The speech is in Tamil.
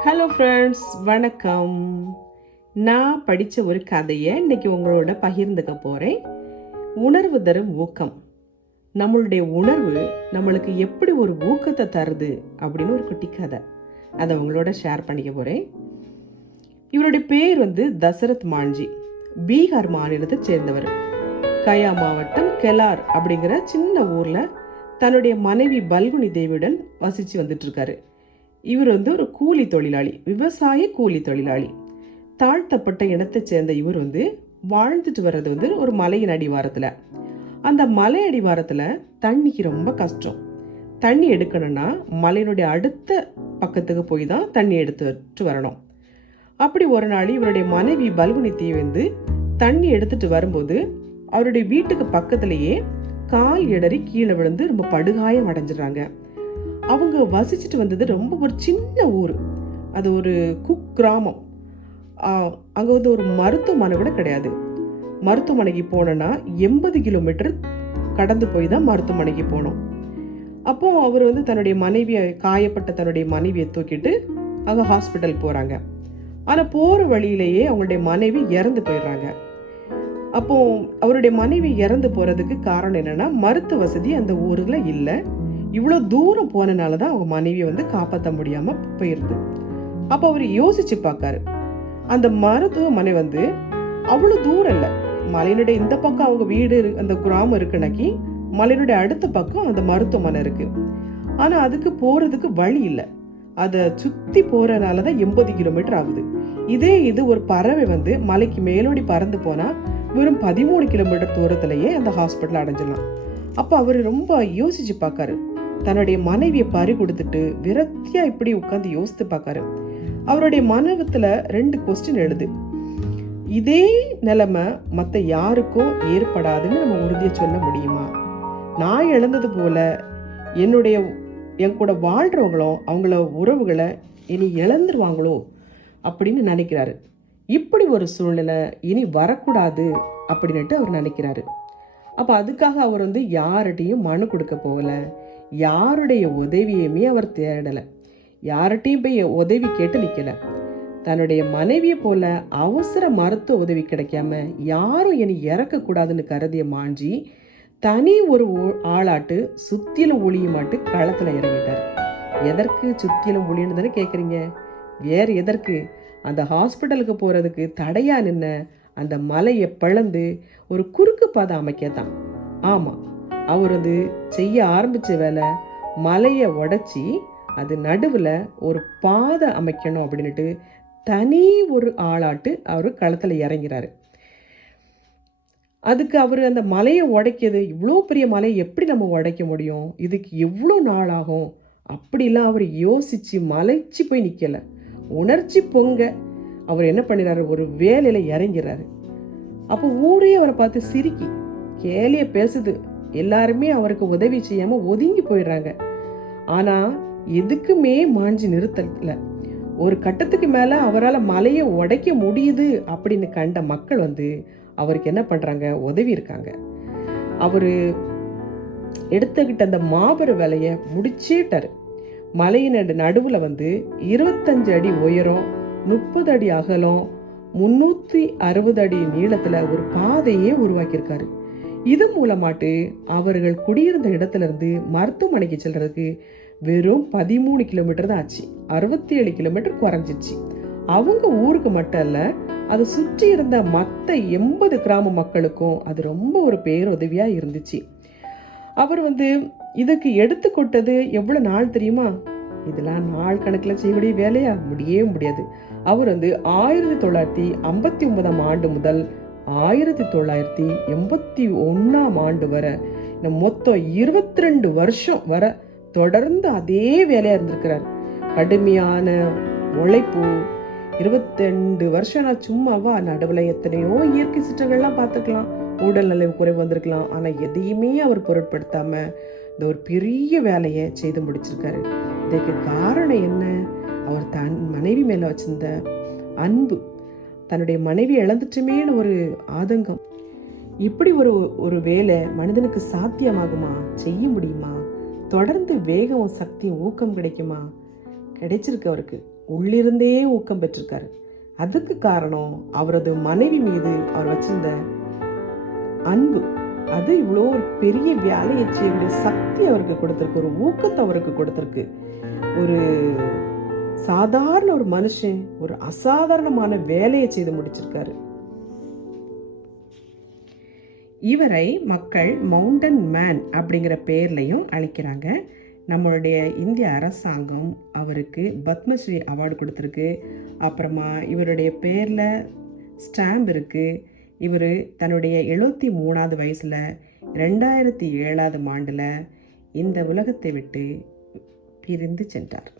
ஹலோ ஃப்ரெண்ட்ஸ், வணக்கம். நான் படித்த ஒரு கதையை இன்னைக்கு உங்களோட பகிர்ந்துக்க போகிறேன். உணர்வு தரும் ஊக்கம். நம்மளுடைய உணர்வு நம்மளுக்கு எப்படி ஒரு ஊக்கத்தை தருது அப்படின்னு ஒரு குட்டி கதை. அதை உங்களோட ஷேர் பண்ணிக்க போகிறேன். இவருடைய பேர் தசரத் மாஞ்சி. பீகார் மாநிலத்தை சேர்ந்தவர். கயா மாவட்டம் கெலார் அப்படிங்கிற சின்ன ஊரில் தன்னுடைய மனைவி பல்குனி தேவியுடன் வசித்து வந்துட்டு இருக்காரு. இவர் ஒரு கூலி தொழிலாளி, விவசாய கூலி தொழிலாளி. தாழ்த்தப்பட்ட இனத்தை சேர்ந்த இவர் வாழ்ந்துட்டு வர்றது ஒரு மலையின் அடிவாரத்தில். அந்த மலை அடிவாரத்தில் தண்ணிக்கு ரொம்ப கஷ்டம். தண்ணி எடுக்கணும்னா மலையினுடைய அடுத்த பக்கத்துக்கு போய் தான் தண்ணி எடுத்துட்டு வரணும். அப்படி ஒரு நாள் இவருடைய மனைவி பல்குனி தேவி தண்ணி எடுத்துட்டு வரும்போது அவருடைய வீட்டுக்கு பக்கத்திலேயே கால் இடறி கீழே விழுந்து ரொம்ப படுகாயம் அடைஞ்சிடுறாங்க. அவங்க வசிச்சுட்டு வந்தது ரொம்ப ஒரு சின்ன ஊர். அது ஒரு குக்கிராமம். அங்கே ஒரு மருத்துவமனை கூட கிடையாது. மருத்துவமனைக்கு போனோன்னா 80 கிலோமீட்டர் கடந்து போய் தான் மருத்துவமனைக்கு போனோம். அப்போ அவர் தன்னுடைய மனைவியை, காயப்பட்ட தன்னுடைய மனைவியை தூக்கிட்டு அங்கே ஹாஸ்பிட்டல் போகிறாங்க. ஆனால் போகிற வழியிலேயே அவங்களுடைய மனைவி இறந்து போயிடுறாங்க. அப்போ அவருடைய மனைவி இறந்து போகிறதுக்கு காரணம் என்னன்னா, மருத்துவ வசதி அந்த ஊரில் இல்லை. இவ்வளோ தூரம் போனனால தான் அவங்க மனைவியை காப்பாற்ற முடியாமல் போயிருது. அப்போ அவர் யோசிச்சு பார்க்காரு. அந்த மருத்துவமனை அவ்வளோ தூரம் இல்லை. மலையினுடைய இந்த பக்கம் அவங்க வீடு, அந்த கிராமம் இருக்குனாக்கி மலையினுடைய அடுத்த பக்கம் அந்த மருத்துவமனை இருக்கு. ஆனால் அதுக்கு போகிறதுக்கு வழி இல்லை. அதை சுற்றி போகிறனால தான் 80 கிலோமீட்டர் ஆகுது. இது ஒரு பறவை மலைக்கு மேலோடி பறந்து போனால் வெறும் 13 கிலோமீட்டர் தூரத்திலேயே அந்த ஹாஸ்பிட்டல் அடைஞ்சிடலாம். அப்போ அவர் ரொம்ப யோசிச்சு பார்க்காரு. தன்னுடைய மனைவியை பறி கொடுத்துட்டு விரக்தியா இப்படி உட்காந்து யோசித்து பார்க்காரு. அவருடைய மனத்துல 2 கொஸ்டின் எழுது. இதே நிலைமை மற்ற யாருக்கும் ஏற்படாதுன்னு நம்ம உறுதியை சொல்ல முடியுமா? நான் இழந்தது போல என் கூட வாழ்றவங்களும் அவங்கள உறவுகளை இனி இழந்துருவாங்களோ அப்படின்னு நினைக்கிறாரு. இப்படி ஒரு சூழ்நிலை இனி வரக்கூடாது அப்படின்ட்டு அவர் நினைக்கிறாரு. அப்போ அதுக்காக அவர் யார்கிட்டையும் மனு கொடுக்க போகல. யாருடைய உதவியுமே அவர் தேடலை. யார்கிட்டையும் போய் உதவி கேட்டு நிற்கல. தன்னுடைய மனைவியை போல அவசர மருத்துவ உதவி கிடைக்காம யாரும் இனி இறக்கக்கூடாதுன்னு கருதிய மாஞ்சி தனி ஒரு ஆளாட்டு சுத்திலும் ஒளியுமாட்டு களத்தில் இறங்கிட்டார். எதற்கு சுத்திலும் ஒளின்னு தானே கேட்குறீங்க? வேறு எதற்கு? அந்த ஹாஸ்பிட்டலுக்கு போகிறதுக்கு தடையா நின்ன அந்த மலையை பிளந்து ஒரு குறுக்கு பாதை அமைக்கத்தான். ஆமாம், அவர் செய்ய ஆரம்பித்த வேலை மலையை உடைச்சி அது நடுவில் ஒரு பாதை அமைக்கணும் அப்படின்ட்டு தனி ஒரு ஆளாட்டு அவர் களத்தில் இறங்கிறாரு. அதுக்கு அவர் அந்த மலையை உடைக்கிறது, இவ்வளோ பெரிய மலையை எப்படி நம்ம உடைக்க முடியும், இதுக்கு எவ்வளோ நாள் ஆகும் அப்படிலாம் அவர் யோசித்து மலைச்சு போய் நிற்கலை. உணர்ச்சி பொங்க அவர் என்ன பண்ணிடுறாரு, ஒரு வேலையில் இறங்கிறாரு. அப்போ ஊரே அவரை பார்த்து சிரிக்கி கேலிய பேசுது. எல்லாருமே அவருக்கு உதவி செய்யாம ஒதுங்கி போயிடுறாங்க. ஆனா எதுக்குமே மாஞ்சி நிறுத்தல. ஒரு கட்டத்துக்கு மேல அவரால் மலையை உடைக்க முடியுது அப்படின்னு கண்ட மக்கள் அவருக்கு என்ன பண்றாங்க, உதவி இருக்காங்க. அவரு எடுத்துக்கிட்ட அந்த மாபெரும் வேலையை முடிச்சிட்டாரு. மலையின் நடுவுல 25 அடி உயரம், 30 அடி அகலம், 360 அடி நீளத்துல ஒரு பாதையே உருவாக்கியிருக்காரு. இது மூலமாட்டு அவர்கள் குடியிருந்த இடத்துல இருந்து மருத்துவமனைக்கு செல்றதுக்கு வெறும் 13 கிலோமீட்டர் தான் ஆச்சு. 67 கிலோமீட்டர் குறைஞ்சிச்சு. அவங்க ஊருக்கு மட்டும் இல்ல, அதை சுற்றி இருந்த மற்ற 80 கிராம மக்களுக்கும் அது ரொம்ப ஒரு பேருதவியா இருந்துச்சு. அவர் இதுக்கு எடுத்துக்கொட்டது எவ்வளவு நாள் தெரியுமா? இதெல்லாம் நாள் கணக்கில் செய்யக்கூடிய வேலையா? முடியவே முடியாது. அவர் 1959 ஆண்டு முதல் 1981 ஆண்டு வரை மொத்தம் 22 வருஷம் வரை தொடர்ந்து அதே வேலையா இருந்திருக்கிறார். கடுமையான உழைப்பு. 22 வருஷம் நான் சும்மாவா? நடுவில் எத்தனையோ இயற்கை சிற்றங்கள்லாம் பார்த்துக்கலாம், உடல்நல குறைவு வந்திருக்கலாம். ஆனால் எதையுமே அவர் பொருட்படுத்தாம இந்த ஒரு பெரிய வேலையை செய்து முடிச்சிருக்காரு. இதுக்கு காரணம் என்ன? அவர் தன் மனைவி மேல வச்சிருந்த அன்பு. தன்னுடைய மனைவி இழந்துட்டுமேன்னு ஒரு ஆதங்கம். இப்படி ஒரு வேலை மனிதனுக்கு சாத்தியமாகுமா? செய்ய முடியுமா? தொடர்ந்து வேகம், சக்தி, ஊக்கம் கிடைக்குமா? கிடைச்சிருக்கு. அவருக்கு உள்ளிருந்தே ஊக்கம் பெற்றிருக்காரு. அதுக்கு காரணம் அவரது மனைவி மீது அவர் வச்சிருந்த அன்பு. அது இவ்வளோ ஒரு பெரிய வேலையை செய்ய சக்தி அவருக்கு கொடுத்துருக்கு, ஒரு ஊக்கத்தை அவருக்கு கொடுத்துருக்கு. ஒரு சாதாரண ஒரு மனுஷன் ஒரு அசாதாரணமான வேலையை செய்து முடிச்சிருக்காரு. இவரை மக்கள் மவுண்டன் மேன் அப்படிங்கிற பேர்லையும் அழைக்கிறாங்க. நம்மளுடைய இந்திய அரசாங்கம் அவருக்கு பத்மஸ்ரீ அவார்டு கொடுத்துருக்கு. அப்புறமா இவருடைய பேரில் ஸ்டாம்ப் இருக்குது. இவர் தன்னுடைய 73வது வயசில் 2007ஆம் ஆண்டில் இந்த உலகத்தை விட்டு பிரிந்து சென்றார்.